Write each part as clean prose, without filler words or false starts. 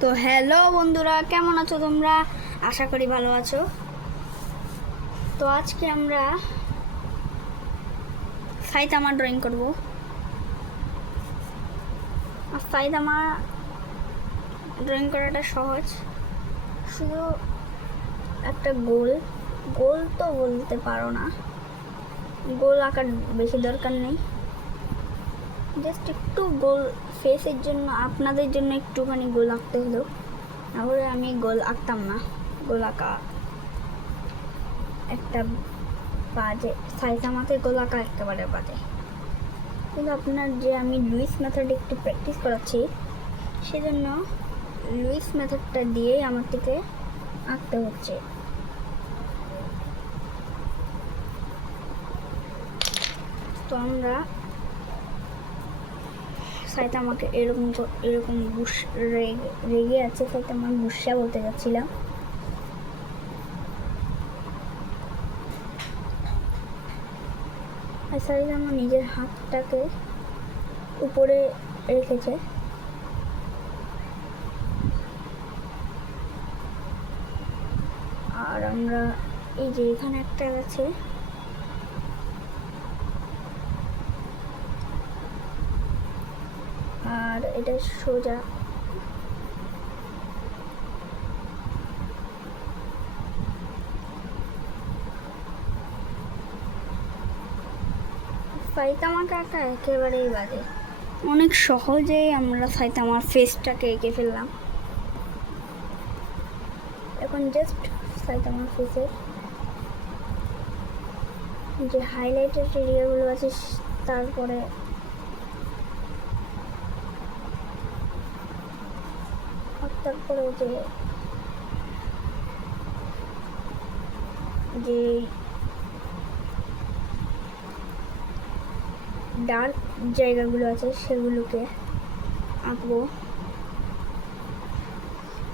তো হ্যালো বন্ধুরা, কেমন আছো তোমরা? আশা করি ভালো আছো। তো আজকে আমরা সাইতামা ড্রয়িং করব। আর সাইতামা ড্রয়িং করাটা সহজ, শুধু একটা গোল গোল তো বলতে পারো না, গোল আঁকার বেশি দরকার নেই। জাস্ট একটু গোল ফেসের জন্য, আপনাদের জন্য একটুখানি গোল আঁকতে হলো, তাহলে আমি গোল আঁকতাম না। গোল আঁকা একটা বাজে, সাইতামাতে গোল আঁকা একেবারে বাজে। কিন্তু আপনার যে আমি লুইস মেথড একটু প্র্যাকটিস করাচ্ছি, সেজন্য লুইস মেথডটা দিয়েই আমাদেরকে আঁকতে হচ্ছে। তো আমরা সাইতামাকে এরকম এরকম রেগে আছে, সাইতামা গুসা বলতে যাচ্ছিলাম। আর সাইতামা নিজের হাতটাকে উপরে রেখেছে, আর আমরা এই যে এখানে একটা আছে, আর এটা সোজা। সাইতামাকে আঁকা একেবারেই বাজে। অনেক সহজেই আমরা সাইতামার ফেসটাকে এঁকে ফেললাম। এখন জাস্ট সাইতামার ফেসের যে হাইলাইটেড এরিয়াগুলো আছে, তারপরে যে ডার্ক জায়গাগুলো আছে সেগুলোকে আঁকবো।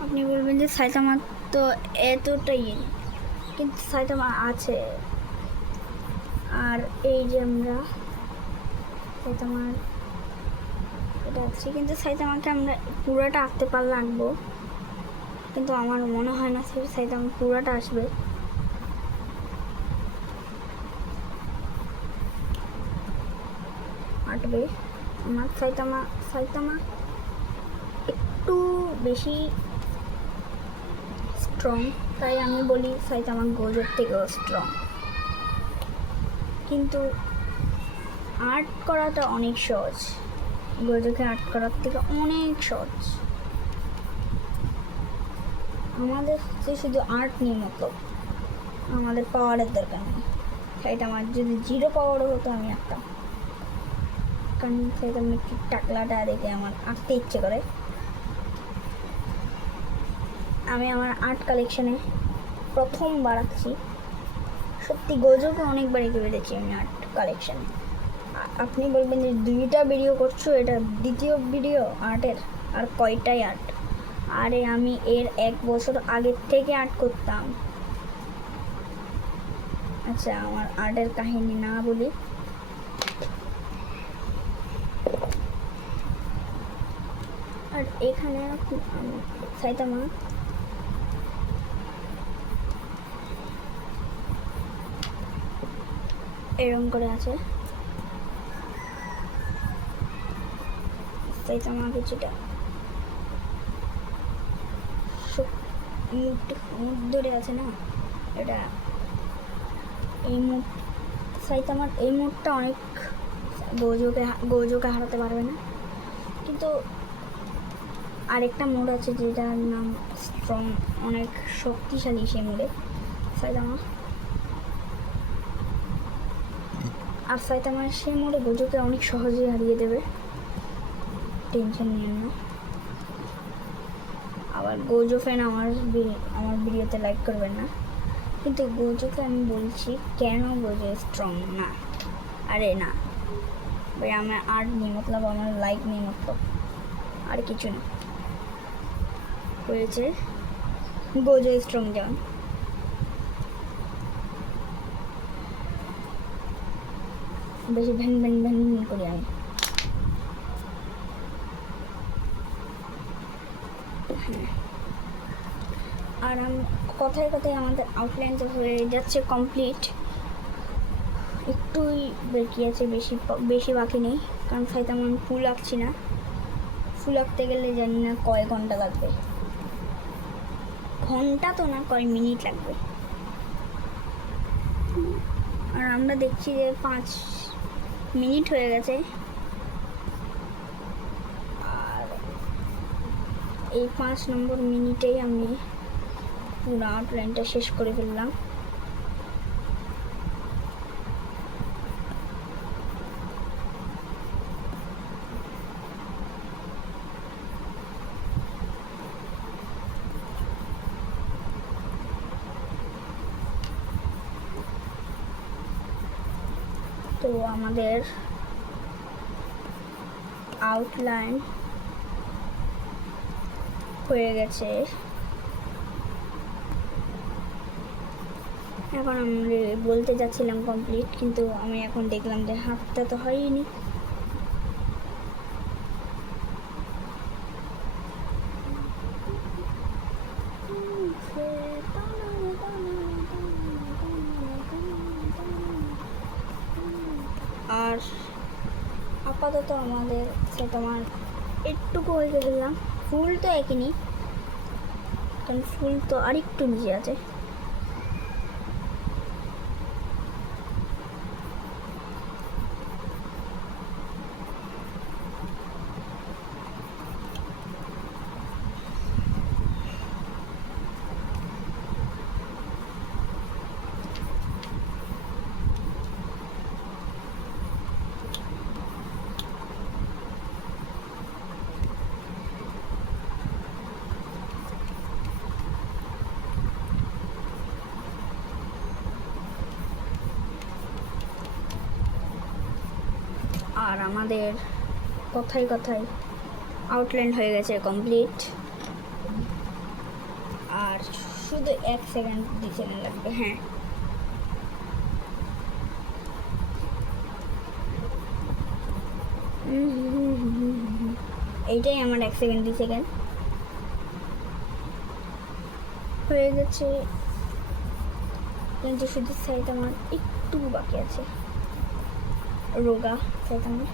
আপনি বলবেন যে সাইতামা তো এতটাই, কিন্তু সাইতামা আছে। আর এই যে আমরা সাইতামার এটা আছে, কিন্তু সাইতামাকে আমরা পুরোটা আঁকতে পারলে আঁকবো, কিন্তু আমার মনে হয় না সাইতামা পুরোটা আসবে। আঁকবে আমার সাইতামা একটু বেশি স্ট্রং, তাই আমি বলি সাইতামা গোজোর থেকেও স্ট্রং। কিন্তু আর্ট করাটা অনেক সহজ, গোজোকে আর্ট করার থেকে অনেক সহজ। আমাদের শুধু আর্ট নিয়ে মতলব, আমাদের পাওয়ারের দরকার নেই। সাইতামা যদি 0 পাওয়ারও হতো আমি আঁকতাম, কারণ সাইতামা একটু টাকলাটা দেখে আমার আঁকতে ইচ্ছে করে। আমি আমার আর্ট কালেকশানে প্রথমবার আঁকছি, সত্যি গোজোকে অনেকবার এঁকে ফেলেছি আমি আর্ট কালেকশানে। আপনি বলবেন যে 2টা ভিডিও করছো, এটা দ্বিতীয় ভিডিও আর্টের, আর কয়টাই আর্ট। আরে আমি এর 1 বছর আগের থেকে আর্ট করতাম। আচ্ছা, আমার আর্টের কাহিনী না বলি, আর এখানে সাইতামা এরকম করে আছে। সাইতামা কিছুটা মুখ ধরে আছে না, এটা এই মুখ, সাইতামার এই মুখটা অনেক গোজোকে হারাতে পারবে না। কিন্তু আরেকটা মোড আছে যেটার নাম স্ট্রং, অনেক শক্তিশালী সেই মোডে সাইতামা। আর সাইতামা সেই মোডে গোজোকে অনেক সহজেই হারিয়ে দেবে, টেনশন নিয়েন না। আবার গোজো ফ্যান আমার ভিডিওতে লাইক করবেন না, কিন্তু গোজোকে আমি বলছি কেন গোজো স্ট্রং না। আরে না ভাই, আমার আর্ট নেই মতলব, আমার লাইক নেই মতলব, আর কিছু না। হয়েছে গোজো স্ট্রং যেমন, বেশি ভ্যান ভ্যান ভ্যান করি আমি। হ্যাঁ, আর কথায় কথায় আমাদের আউটলাইনটা হয়ে যাচ্ছে কমপ্লিট। একটুই বাকি আছে, বেশি বাকি নেই, কারণ সাইতামা আমি ফুল আঁকছি না। ফুল আঁকতে গেলে জানি না কয় ঘন্টা লাগবে, ঘন্টা তো না, কয় মিনিট লাগবে। আর আমরা দেখছি যে 5 মিনিট হয়ে গেছে, আর এই 5 নম্বর মিনিটেই আমি পুরো আউটলাইনটা শেষ করে ফেললাম। তো আমাদের আউটলাইন হয়ে গেছে। এখন আমি বলতে যাচ্ছিলাম কমপ্লিট, কিন্তু আমি এখন দেখলাম যে হাতটা তো হয়নি। আর আপাতত আমাদের তোমার একটুকু হয়ে গেলাম। ফুল তো একই, কারণ ফুল তো আরেকটু নিচে আছে। আর আমাদের কথায় কথায় আউটলাইন হয়ে গেছে কমপ্লিট। আর শুধু 1 সেকেন্ড 2 সেকেন্ড লাগবে। হ্যাঁ, এইটাই আমার 1 সেকেন্ড 2 সেকেন্ড হয়ে গেছে। কিন্তু শুধু সাইড আমার একটু বাকি আছে, রোগা সাইড আমার।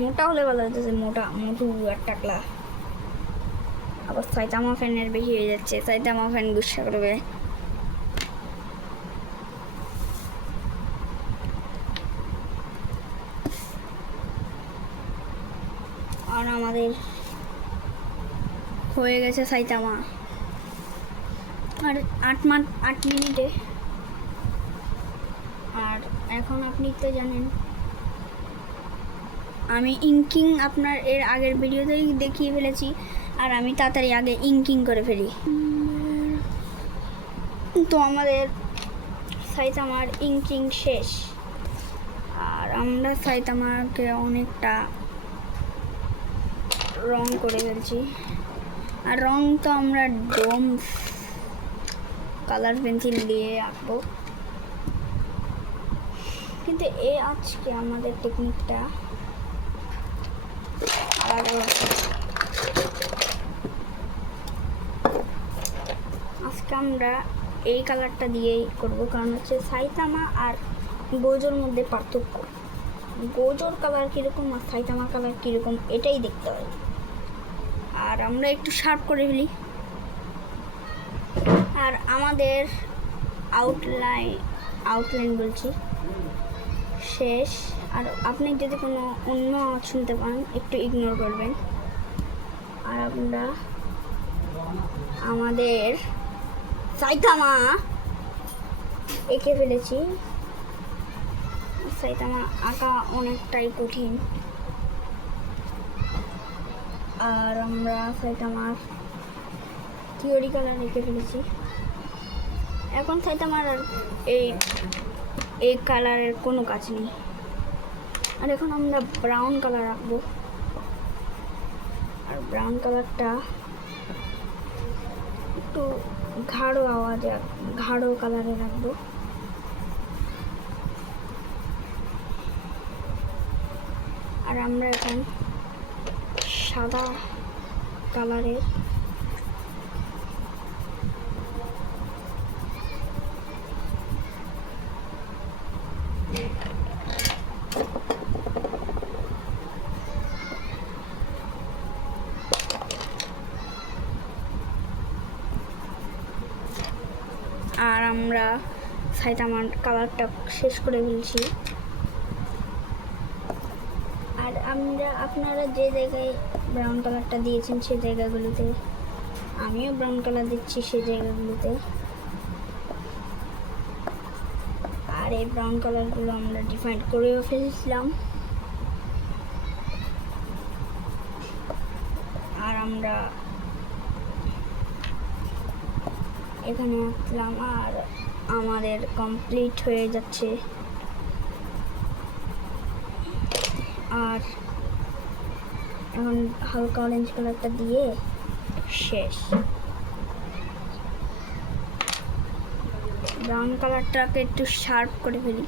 মোটা হলে ভালো হচ্ছে, মোটু আর টাকলা। আবার সাইতামা ফ্যানের বেশি হয়ে যাচ্ছে, সাইতামা ফ্যান গুসা করবে। আর আমাদের হয়ে গেছে সাইতামা। আর 8 মিনিটে। আর এখন আপনি তো জানেন আমি ইঙ্কিং আপনার এর আগের ভিডিওতেই দেখিয়ে ফেলেছি, আর আমি তাড়াতাড়ি আগে ইঙ্কিং করে ফেলি। তো আমাদের সাইতামার ইঙ্কিং শেষ, আর আমরা সাইতামাকে অনেকটা রং করে ফেলছি। আর রং তো আমরা ডোম কালার পেন্সিল দিয়ে আঁকবো, কিন্তু আজকে আমাদের টেকনিকটা আলাদা। আজকে আমরা এই কালারটা দিয়েই করবো, কারণ হচ্ছে সাইতামা আর গোজোর মধ্যে পার্থক্য। গোজোর কালার কীরকম আর সাইতামা কালার কীরকম এটাই দেখতে হয়। আর আমরা একটু শার্প করে ফেলি। আর আমাদের আউটলাইন বলছি শেষ। আর আপনি যদি কোনো অন্য শুনতে পান একটু ইগনোর করবেন। আর আমরা আমাদের সাইতামা এঁকে ফেলেছি। সাইতামা আঁকা অনেকটাই কঠিন। আর আমরা সাইতামার থিওরি কালার এঁকে ফেলেছি। এখন সাইতামার আর এই কালারের কোনো কাজ নেই। আর এখন আমরা ব্রাউন কালার আঁকবো। আর ব্রাউন কালারটা একটু গাঢ় কালারে রাখবো। আর আমরা এখন সাদা কালারের। আর আমরা সাইতামার কালারটা শেষ করে ফেলছি। আর আপনারা যে জায়গায় ব্রাউন কালারটা দিয়েছেন সেই জায়গাগুলিতে আমিও ব্রাউন কালার দিচ্ছি সেই জায়গাগুলিতে। আর এই ব্রাউন কালারগুলো আমরা ডিফাইন করেও ফেলছিলাম। আর আমরা এখানে আসলাম আর আমাদের কমপ্লিট হয়ে যাচ্ছে। আর এখন হালকা অরেঞ্জ কালারটা দিয়ে শেষ। ব্রাউন কালারটাকে একটু শার্প করে ফেলি।